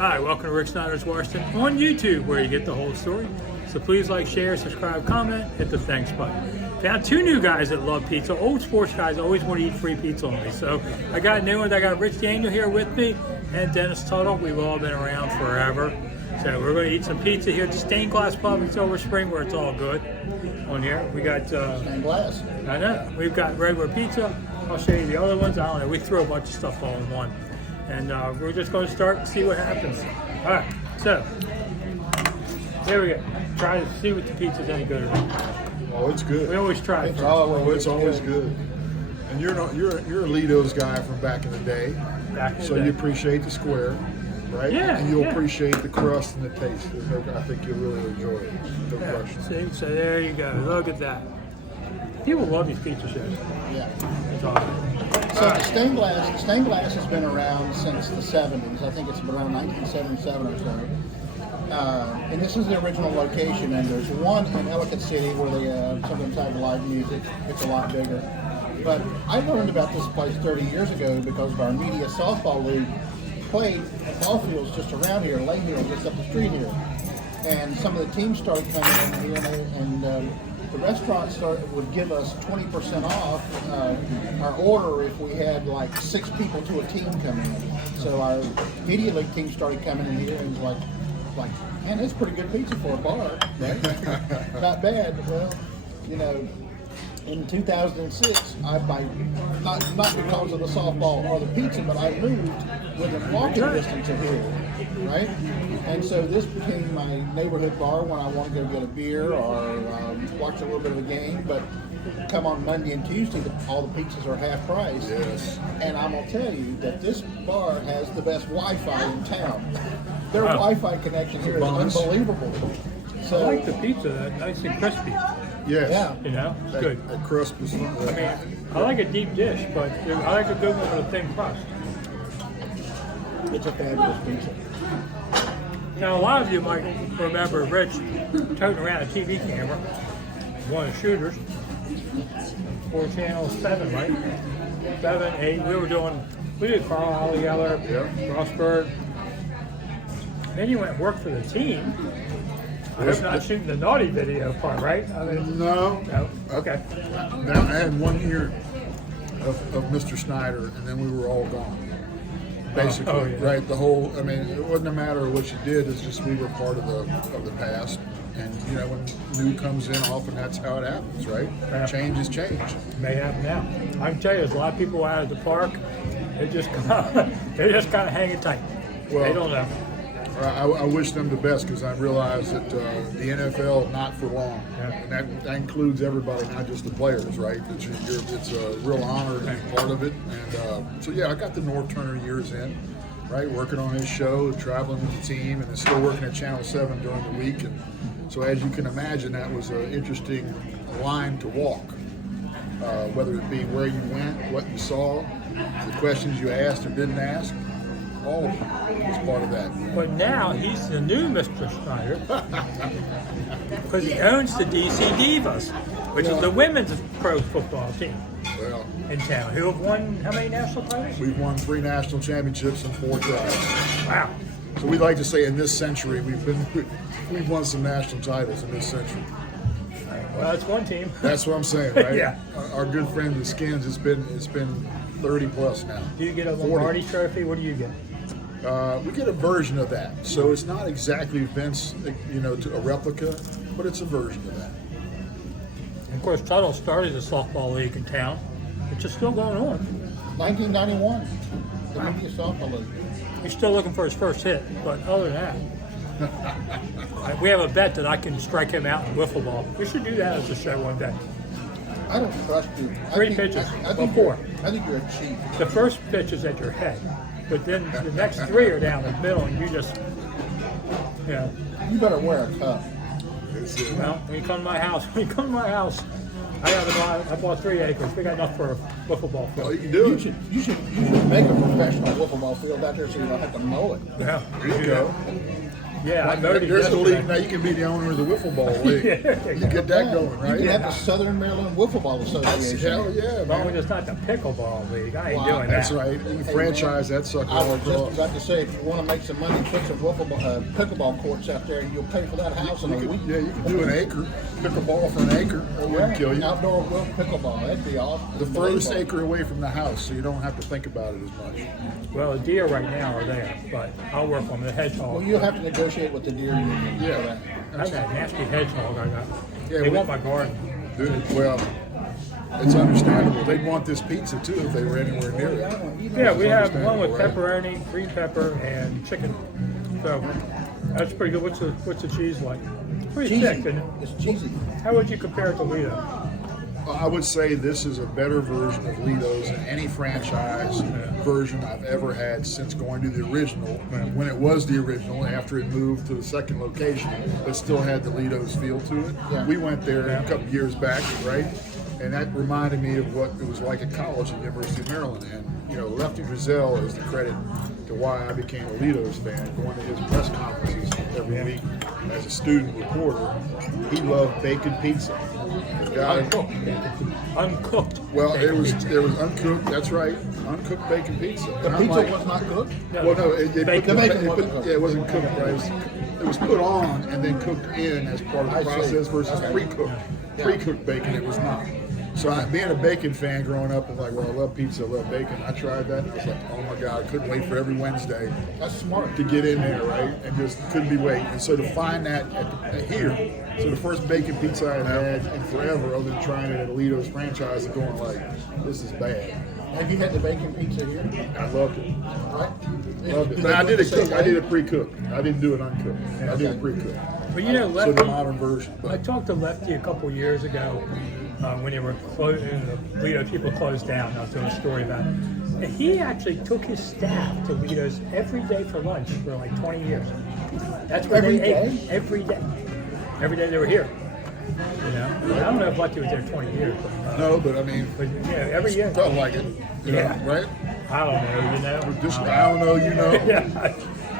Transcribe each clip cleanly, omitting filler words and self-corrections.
Hi, welcome to Rick Snider's Washington on YouTube, where you get the whole story. So please like, share, subscribe, comment, hit the thanks button. Found two new guys that love pizza. Old sports guys always want to eat free pizza on me. So I got new ones. I got Rich Daniel here with me and Dennis Tuttle. We've all been around forever. So we're going to eat some pizza here at the Stained Glass Pub in Silver Spring, where it's all good. On here, we got Stained glass. I know. We've got regular pizza. I'll show you the other ones. I don't know. We threw a bunch of stuff all in one. And we're just going to start and see what happens. All right, so there we go. Try to see what the pizza's any good or not. Oh, it's good. We always try it first. It's always good. And you're a Lido's guy from back in the day. So you appreciate the square, right? Yeah. And you'll appreciate the crust and the taste. I think you'll really enjoy it. No question. See, so there you go. Look at that. People love these pizza shows. Yeah. It's awesome. So the stained glass has been around since the 70s. I think it's been around 1977 or so. And this is the original location, and there's one in Ellicott City where they sometimes have live music. It's a lot bigger. But I learned about this place 30 years ago because of our media softball league played at ball fields just around here, Lake Hill, just up the street here. And some of the teams started coming in here, and the restaurant would give us 20% off our order if we had like 6 people to a team coming in. So our media league team started coming in here and was like, man, that's pretty good pizza for a bar, right? Not bad. Well, you know, in 2006, not because of the softball or the pizza, but I moved within walking distance of here, right? And so this became my neighborhood bar when I want to go get a beer or watch a little bit of a game. But come on Monday and Tuesday, all the pizzas are half price. Yes. And I'm going to tell you that this bar has the best Wi-Fi in town. Their Wi-Fi connection here is unbelievable. So, I like the pizza, that nice and crispy. Yes. Yeah. You know, it's good. That crust is. I mean, I like a deep dish, but I like a good one with a thin crust. It's a fabulous pizza. Now, a lot of you might remember Rich toting around a TV camera, one of the shooters, for Channel 7, right? 7, 8. We did Carl Holly Yeller, Rossberg. Then you went and worked for the team. I hope not shooting the naughty video part, right? I mean, No. Okay. Now I had 1 year of Mr. Snider, and then we were all gone. Basically, right? The whole. I mean, it wasn't a matter of what you did. It's just we were part of the past, and you know when new comes in, often that's how it happens, right? Yeah. Change is change. May happen now. I can tell you, there's a lot of people out at the park. They're just kind of hanging tight. Well, they don't know. I wish them the best because I realize that the NFL not for long, and that includes everybody, not just the players, right? It's a real honor to be part of it, and so I got the North Turner years in, right, working on his show, traveling with the team, and then still working at Channel 7 during the week, and so as you can imagine, that was an interesting line to walk, whether it be where you went, what you saw, the questions you asked or didn't ask. All of it was part of that. But now he's the new Mr. Snider because he owns the DC Divas, which is the women's pro football team in town. Who have won how many national titles? We've won 3 national championships and 4 tries. Wow. So we like to say in this century we've won some national titles in this century. Well, that's one team. That's what I'm saying, right? Yeah. Our good friend the Skins, it's been 30 plus now. Do you get a Lombardi trophy? What do you get? We get a version of that. So it's not exactly Vince, to a replica, but it's a version of that. And of course, Tuttle started the softball league in town, which is still going on. 1991, the media softball league. He's still looking for his first hit, but other than that, we have a bet that I can strike him out in wiffle ball. We should do that as a show one day. I don't trust you. 3 pitches, I think 4. I think you're a cheat. The first pitch is at your head, but then the next 3 are down the middle, and you just, You better wear a cup. Well, when you come to my house, I bought 3 acres. We got enough for a wiffle ball field. Oh, you can do it. You should make a professional wiffle ball field out there so you don't have to mow it. Yeah, There you go. Yeah, I Like, voted there's a yesterday. league now. You can be the owner of the wiffle ball league. You get that going, You can right? have the Southern Maryland Wiffle Ball Association. Hell yeah, As long as man. it's not the pickleball league, I ain't Wow, doing that. That's right. You can franchise that sucker I all was just across. about to say, if you want to make some money, put some pickleball courts out there, and you'll pay for that house in a week. Yeah, you can do an acre. Pick a ball for an acre. That wouldn't kill you. Outdoor pickleball, that'd be awesome. The furthest acre away from the house, so you don't have to think about it as much. Well, the deer right now are there, but I'll work on the hedgehog. Well, you'll have to negotiate with the deer union for Yeah. that. That's that nasty hedgehog I got. Yeah, They we- want my garden. Dude, well, it's understandable. They'd want this pizza too if they were anywhere near it. Yeah, we have one with Understandable, right? pepperoni, green pepper, and chicken. So that's pretty good. What's the cheese like? It's pretty Cheesy. thick. Isn't it? It's cheesy. How would you compare it to Lido? I would say this is a better version of Lido's than any franchise version I've ever had since going to the original. When it was the original, after it moved to the second location, it still had the Lido's feel to it. Yeah. We went there a couple years back, right? And that reminded me of what it was like at college at the University of Maryland. And, you know, Lefty Drizel is the credit to why I became a Lido's fan. Going to his press conferences every week as a student reporter, he loved bacon pizza. The guy, Uncooked. well, bacon there was uncooked. That's right, uncooked bacon pizza. The And I'm pizza like, was not cooked. well, no, they Bacon. put, The bacon wasn't cooked. yeah, it wasn't cooked. Right? It was put on and then cooked in as part of the I see. process versus Okay. pre-cooked. Yeah. Pre-cooked bacon, it was not. So being a bacon fan growing up, I was like, well, I love pizza, I love bacon. I tried that. I was like, oh my God, I couldn't wait for every Wednesday That's smart. to get in there, right? And just couldn't be waiting. And so to find that here, so the first bacon pizza I had in forever, other than trying it at Alito's franchise, and going like, this is bad. Have you had the bacon pizza here? I loved it. Right? Loved it. Is But that I what did you it say, cooked. I did it right? pre-cooked. I didn't do it uncooked. I did it pre-cooked. But you know, So Lefty, the modern version. I But talked to Lefty a couple years ago when they were closing, the Lido people closed down. I was doing a story about it. And he actually took his staff to Lido's every day for lunch for like 20 years. That's where Every they ate day? every day. Every day they were here. You know, I don't know if Lefty was there 20 years, no, but I mean, but yeah, every year. felt like it. You Yeah. know, right? I don't know, you know. Just, I don't know, you know. Yeah.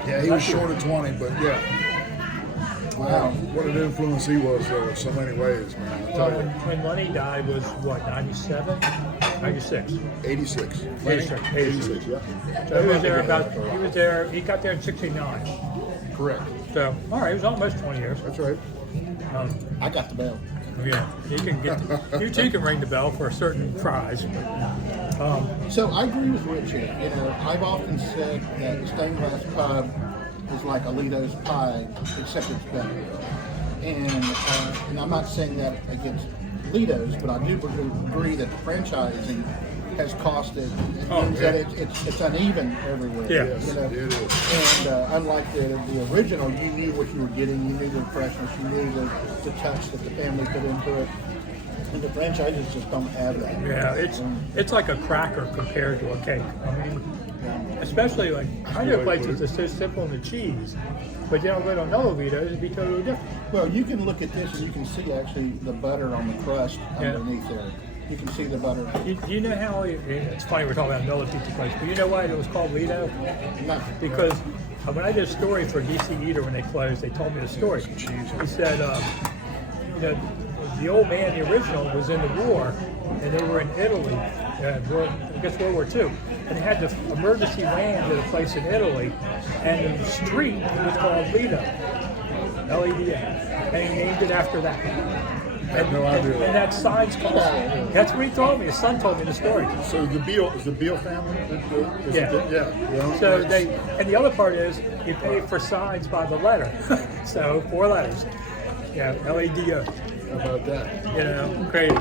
Yeah, he was short of 20, but yeah. Wow, what an influence he was, though, in so many ways, man. I Well, tell you. when Lenny died was what, 97? 96. 86. 86. 86, yeah. So he was there he got there in 69. Correct. So, all right, it was almost 20 years. That's right. I got the bell. Yeah, you can get, you too can ring the bell for a certain prize. So I agree with Rich here. You know, I've often said that the stained glass pub is like Alito's pie, except it's better. And I'm not saying that against Lido's, but I do agree that the franchising has costed. It Oh, means yeah. that it's uneven everywhere. Yeah. Yes, You know? it is. And unlike the original, you knew what you were getting. You knew the freshness. You knew the touch that the family put into it. And the franchises just don't have that. Yeah, it's like a cracker compared to a cake. I mean, especially like I know places that's so simple in the cheese, but you don't go to another Lido's, it'd be totally different. Well, you can look at this and you can see actually the butter on the crust Yeah. underneath there. You can see the butter. You know how it's funny we're talking about another pizza place, but you know why it was called Lido? Not, Because when I did a story for DC Eater when they closed, they told me the story. He said, you know, the old man, the original, was in the war, and they were in Italy, I guess World War II, and they had to emergency land at a place in Italy, and the street was called Lido, L-E-D-O, and he named it after that. I had no idea. And that sign's called. That's what he told me. His son told me the story. So the Beal family? Yeah. Yeah. Well, So that's- and the other part is you pay for signs by the letter. So 4 letters. Yeah, L-A-D-O. How about that? You know, crazy.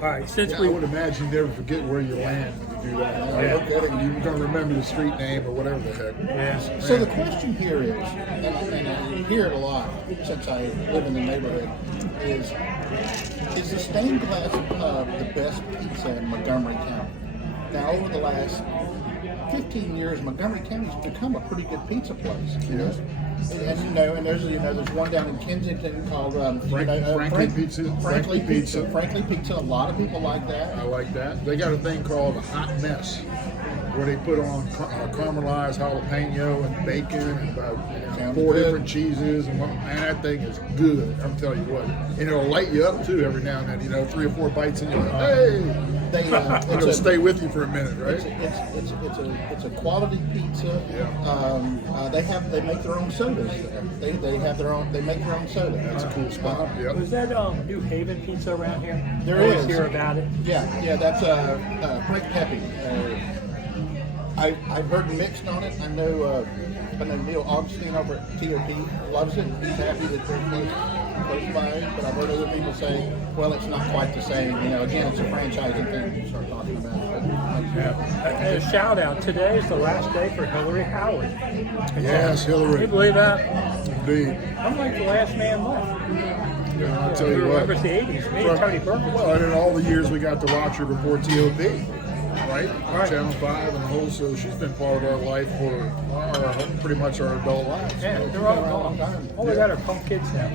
All right, since Yeah, we I would imagine you never forget where you land when you do that. Yeah. Look at it and you're going to remember the street name or whatever the heck. yeah. so the question here is, and I hear it a lot since I live in the neighborhood, is the stained glass pub the best pizza in Montgomery County? Now, over the last 15 years, Montgomery County's become a pretty good pizza place. You know? And there's one down in Kensington called Frankly Pizza. Frankly Pizza. Frankly Pizza. A lot of people like that. I like that. They got a thing called a hot mess, where they put on caramelized jalapeno and bacon and about Sounds 4 good. different cheeses. And man, that thing is good. I'm telling you what. And it'll light you up too every now and then. 3 or 4 bites and you're like, hey. It'll stay with you for a minute, right? It's a quality pizza. Yeah. They make their own sodas. They make their own soda. That's a cool spot. Yep. Was that New Haven pizza around here? There I always is. hear about it. Yeah, that's Frank Pepe. I've heard mixed on it. I know Neil Augustine over at TOP loves it. He's happy that they're close by. But I've heard other people say, well, it's not quite the same. Again, it's a franchising thing you start talking about. And a shout out. Today is the last day for Hillary Howard. Yes, Can Hillary. you believe that? Indeed. I'm like the last man left. Yeah, I'll tell you what. Remember the 80s, me and Tony Perkins. Well, and in all the years we got to watch her before TOP, right? Right. Channel 5 and the whole, so she's been part of our life for pretty much our adult lives. Yeah, they're all gone. All we got are punk kids now.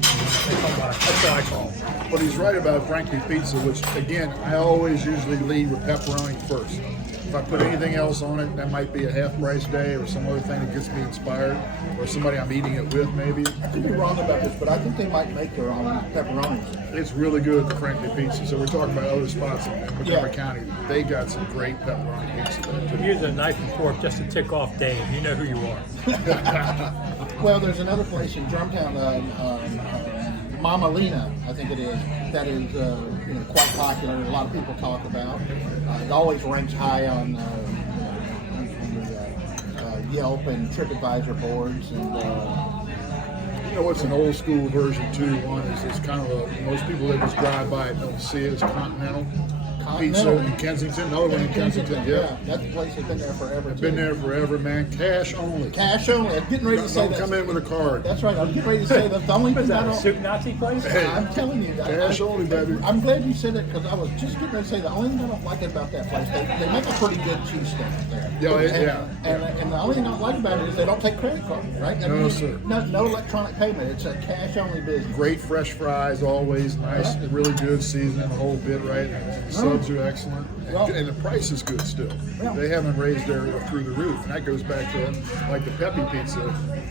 That's what I call them. But he's right about Frankly Pizza, which again, I always usually lead with pepperoni first. If I put anything else on it, that might be a half price day or some other thing that gets me inspired, or somebody I'm eating it with maybe. I could be wrong about this, but I think they might make their own pepperonis. It's really good, the Frankly Pizza. So we're talking about other spots in Montgomery County. They got some great pepperoni pizza there too. Use a knife and fork just to tick off Dave. You know who you are. Well, there's another place in Germantown, Mama Lena, I think it is, that is quite popular. A lot of people talk about. It always ranks high on the Yelp and TripAdvisor boards. And what's an old school version too? One is kind of most people that just drive by it don't see it. It's Continental Pizza in Kensington. Another one in Kensington. Yeah, that place has been there forever. Been there forever, man. Cash only. Cash only. I'm getting ready to say Don't that. come in with a card. That's right. I'm getting ready to say that the only Is thing I that a don't. soup Nazi place? I'm telling you, Cash only, baby. I'm glad you said it because I was just getting ready to say the only thing I don't like about that place, they make a pretty good cheesesteak there. And the only thing I don't like about it is they don't take credit cards, right? No, sir. No electronic payment. It's a cash only business. Great fresh fries, always nice, really good seasoning, the whole bit, right? And the subs are excellent. And the price is good still. Yeah. They haven't raised their through the roof. And that goes back to like the Pepe Pizza.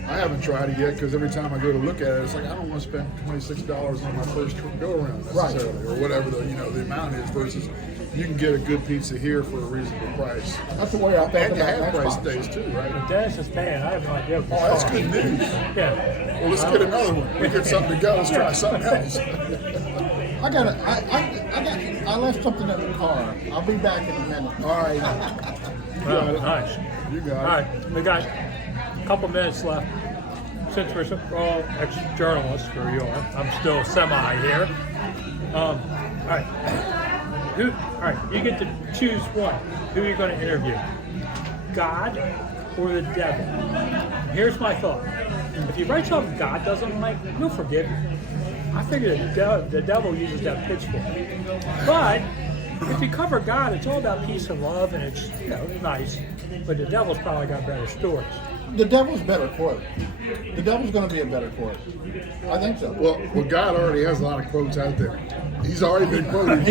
I haven't tried it yet because every time I go to look at it, it's like I don't want to spend $26 on my first go around necessarily, or whatever the amount is. Versus you can get a good pizza here for a reasonable price. That's the way I thought And the about half price Matchbox. days too, right? Dennis is paying. I have no idea what Oh, that's good news. Yeah. Well, let's get another one. We get something to go. Let's try something else. I left something in the car. I'll be back in a minute. All right. Well, nice. You got it. All right, we got a couple minutes left. Since we're all ex-journalists, or you are, I'm still semi here. All right. All right, you get to choose one. Who are you going to interview? God or the devil? Here's my thought. If you write something God doesn't like, he'll forgive you. I figure the devil uses that pitchfork. But if you cover God, it's all about peace and love, and it's nice. But the devil's probably got better stories. The devil's better quote. The devil's going to be a better quote. I think so. Well, God already has a lot of quotes out there. He's already been quoted.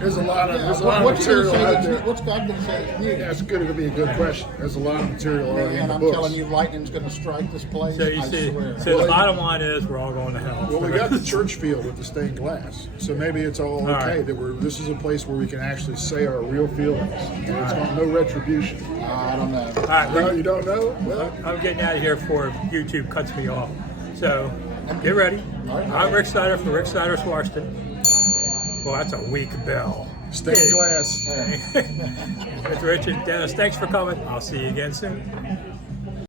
There's a lot of material out there. What's God going to say is new? That's good. It'll be a good question. There's a lot of material already in And the I'm books. telling you, lightning's going to strike this place. So you I see, swear. so the bottom line is we're all going to hell. Well, we got the church field with the stained glass, so maybe it's all okay right. that this is a place where we can actually say our real feelings. And it's no retribution. I don't know. All right, No, you don't know? Well, I'm getting out of here before YouTube cuts me off. So get ready. I'm Rick Snider from Rick Snider Swarston. Well, that's a weak bell. stained glass. It's Rich and Dennis. Thanks for coming. I'll see you again soon.